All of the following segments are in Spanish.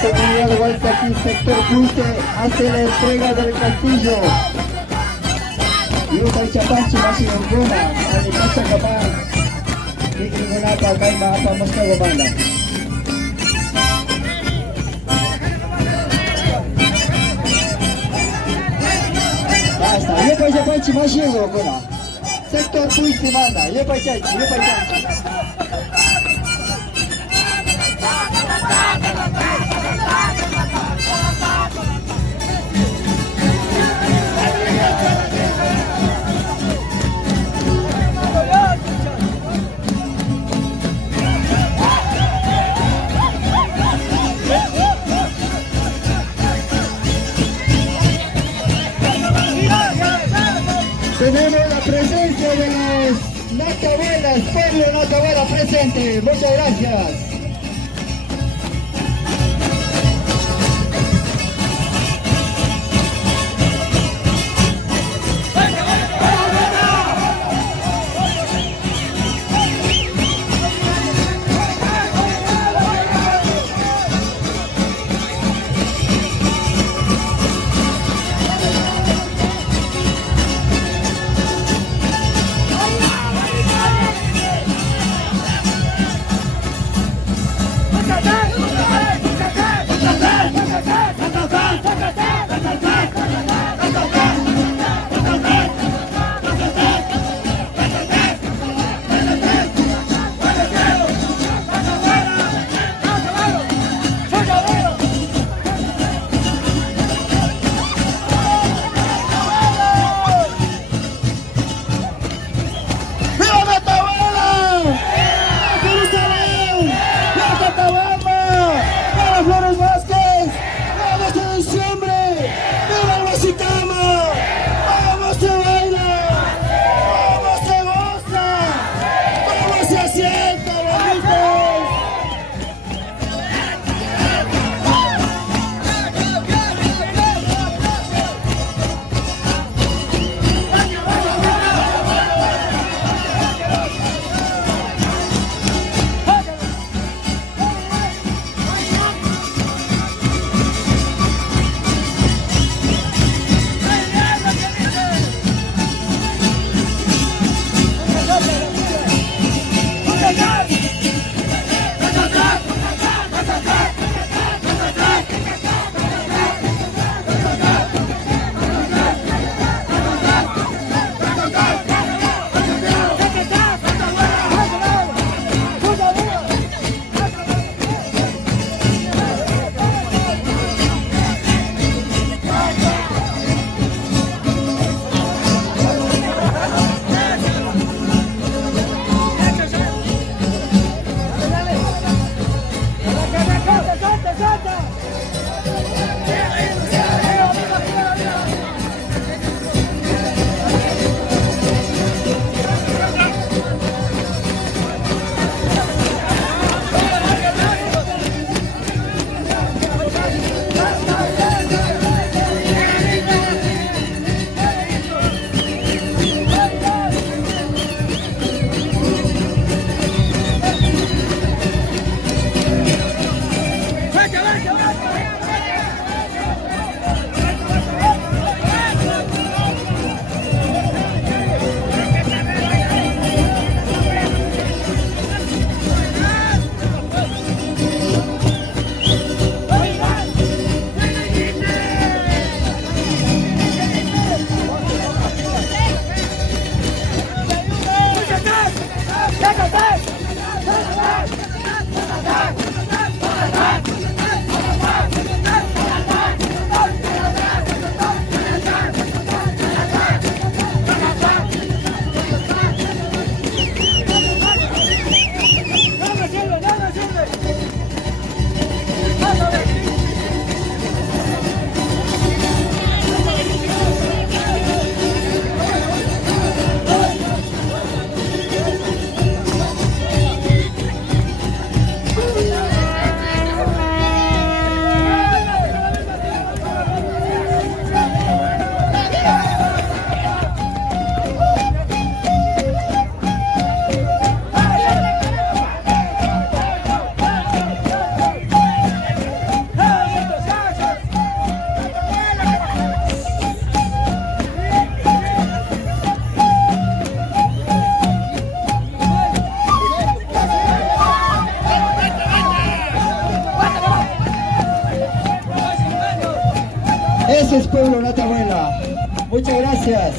comunidad de Gualtaquí, sector Cruce, hace la entrega del castillo. Yuta y Chapanchi, Masi Ongona, Ali Pacha Kapang, Kikinguna pa, Kaima, Apa, Musta Gomanda. Basta, Yuta y Chapanchi, Masi Ongona. Sector Cruce manda, Yuta y Chapanchi, Yuta y Chapanchi. Tenemos la presencia de los Nacabuelas, Pueblo Nacabuela presente. Muchas gracias. Gracias, pueblo Natabuela. Muchas gracias.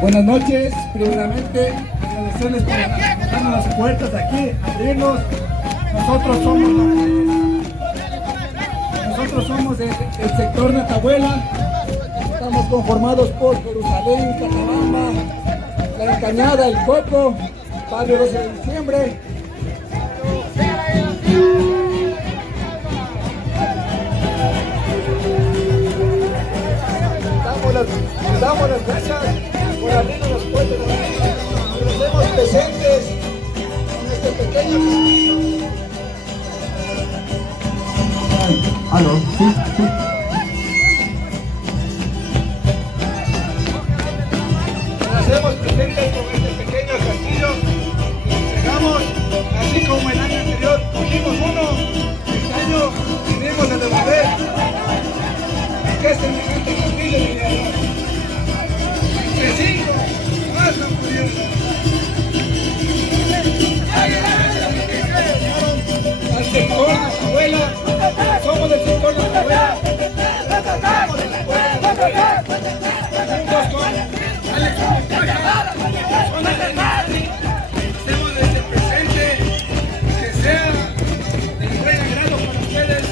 Buenas noches, primeramente agradecerles por abrirnos las puertas aquí, abrirnos. Nosotros somos del sector Natabuela, estamos conformados por Jerusalén, Catabamba, La Encañada, El Coco, Barrio 12 de Diciembre. Damos las gracias por abrirnos las puertas, que estemos presentes en este pequeño castillo. ¿Aló? Sí, sí. Nos hacemos presentes con este pequeño castillo que entregamos, así como el año anterior cogimos uno, este año venimos a devolver que es semejante castillo de Villarreal. Entre 5, más no pudieron. Al sector Natabuela, somos del sector Natabuela, estamos en la puerta de la juntos con Alex Montaja, personas del Madrid, hacemos desde presente que sea de buen agrado para ustedes,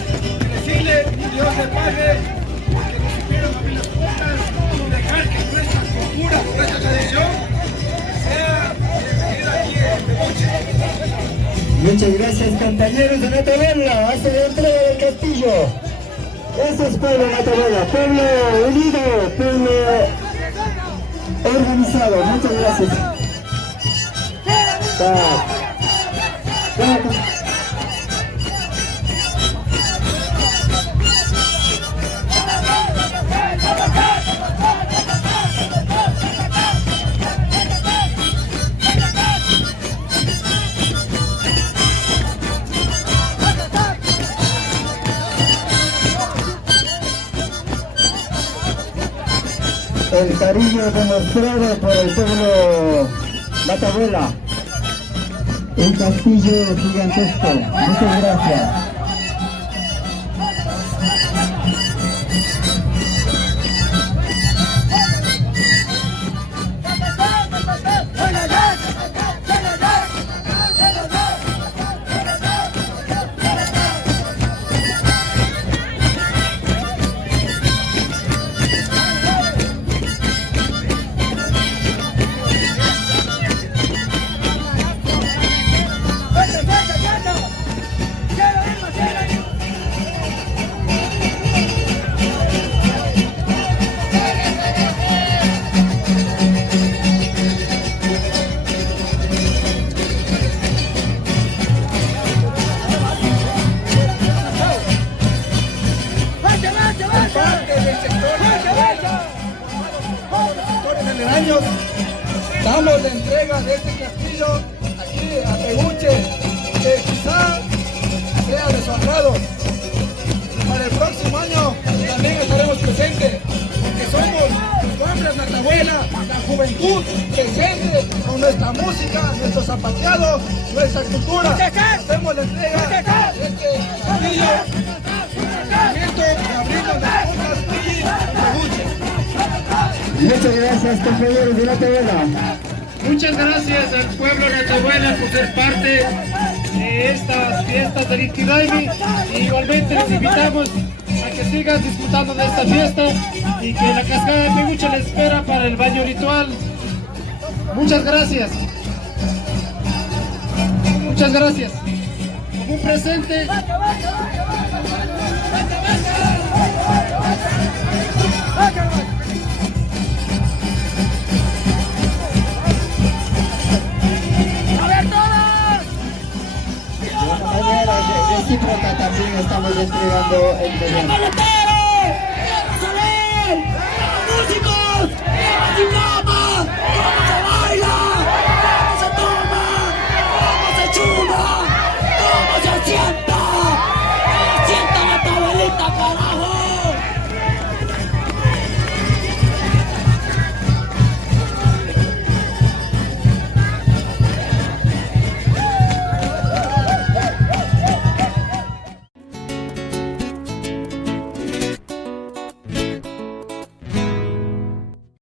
decirles Dios les pague, que nos supieron abrir las puertas y dejar que nuestra cultura, nuestra tradición sea bienvenida aquí en Peluche. Muchas gracias, compañeros de Natabuela. Hace la entrega del castillo. Eso es pueblo Natabuela, pueblo unido, pueblo organizado. Muchas gracias. El cariño demostrado por el pueblo Natabuela. Un castillo gigantesco. Muchas gracias. Damos la entrega de este castillo aquí a Peluche, que quizá sea de su agrado. Para el próximo año también estaremos presentes, porque somos los hombres Natabuela, la juventud presente con nuestra música, nuestro zapateado, nuestra cultura. Hacemos la entrega de este castillo, de abrirnos las puertas aquí en Peluche. Muchas gracias, compañeros de Natabuela. Muchas gracias al pueblo Natabuela por ser parte de estas fiestas del Inti Raymi. Igualmente les invitamos a que sigan disfrutando de esta fiesta y que la cascada de Peluche les espera para el baño ritual. Muchas gracias. Muchas gracias. Como un presente. Recíproca también estamos desplegando el mediano.